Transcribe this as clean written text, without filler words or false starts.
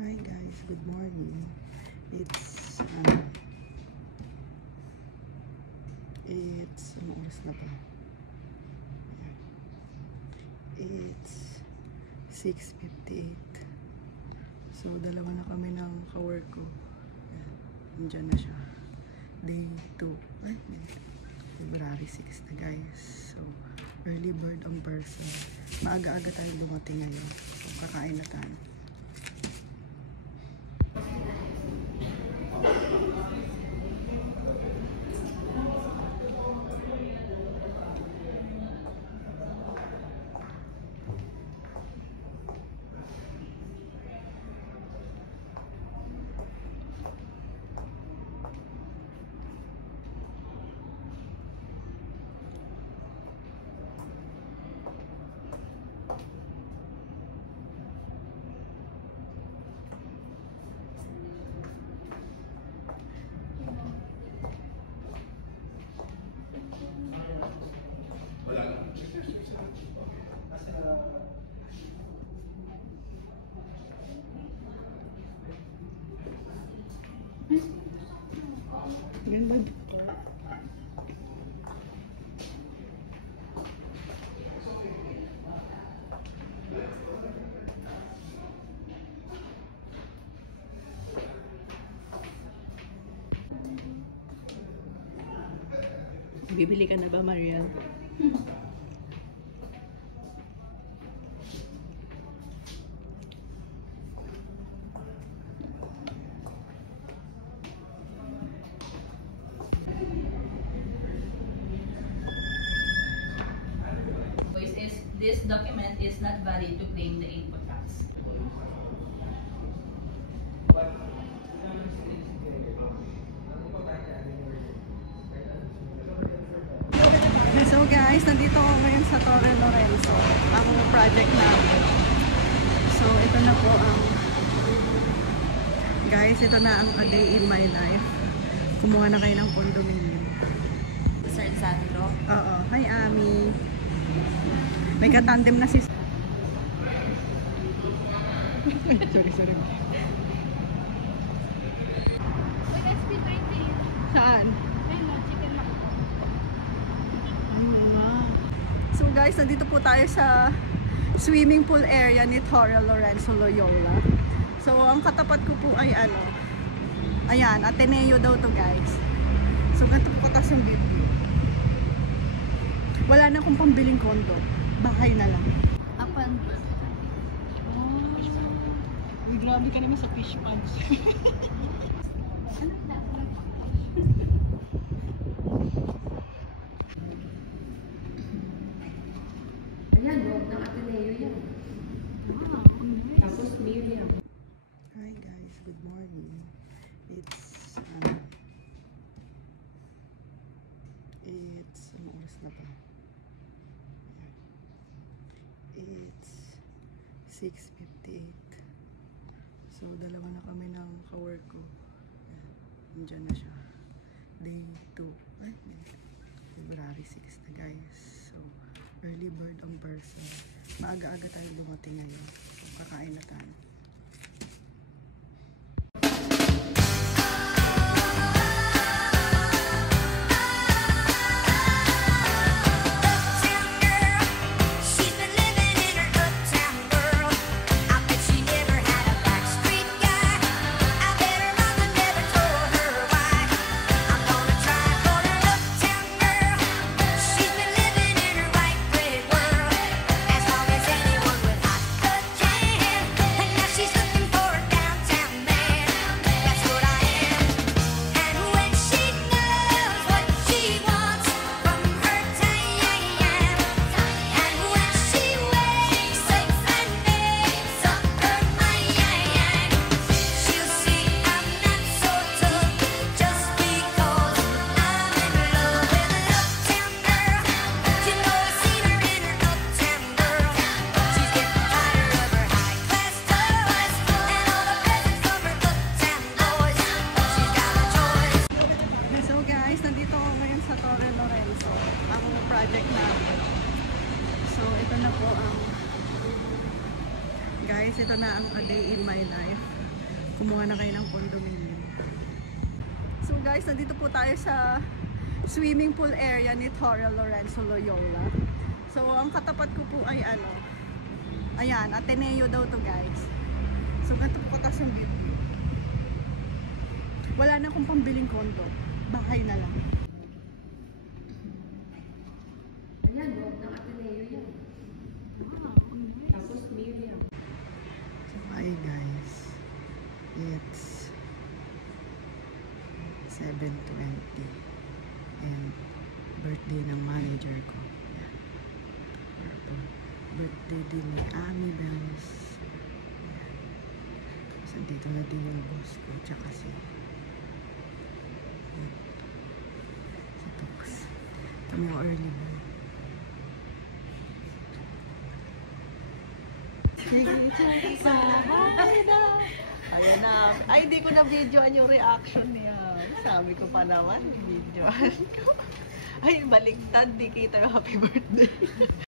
Hi guys, good morning. It's anong oras na ba? It's 6:58. So dalawa na kami ng ka-work ko. Nandiyan na siya. Day 2. February 6 na guys. So early bird ang person. Maaga-aga tayo dumating ngayon. So kakain na tayo. Ganda dito. Bibili ka na ba, Mariel? This document is not valid to claim the input tax. So guys, nandito ako ngayon sa Torre Lorenzo. Ang project namin. So ito na po ang guys, ito na ang a day in my life. Kumuha na kayo ng condominium. Sir Sandro? Oo. Hi, Ami. May katandem na si... sorry. May SP30. Saan? Ayun mo, chicken na. So guys, nandito po tayo sa swimming pool area ni Torre Lorenzo Loyola. So ang katapat ko po ay ano, ayan, Ateneo daw to guys. So ganito po katas yung view. Wala na akong pambiling condo. Bahay na lang. Apan. Grabe ka naman sa fish ponds. Ayan, loob ng Ateneo yan. Tapos Miriam. Hi guys, good morning. It's anong oras na ba? It's 6:58. So dalawa na kami ng ka-work ko. Nandiyan na siya. Day 2. February 6 na guys. So early bird ang person. Maaga-aga tayo dumating ngayon. So kakain na tayo. Guys, ito na ang a day in my life. kumuha na kayo ng condominium. So guys, nandito po tayo sa swimming pool area ni Torre Lorenzo Loyola. So ang katapat ko po ay ano, ayan, Ateneo daw to guys. So ganito po katas yung view. Wala na akong pambiling condo. Bahay na lang. Ayan, loob ng Ateneo yan. Tapos Miriam. So hi guys. It's 7:20 and birthday ng manager ko. Yan. Birthday din ni Ami Bells. Yan. So dito na din yung boss ko tsaka si Tox. Kami yung early bird. Ayan na. Ay, hindi ko na videoan yung reaction niya. Sabi ko pa naman, videoan ko. Ay, baliktad. Di kita yung happy birthday.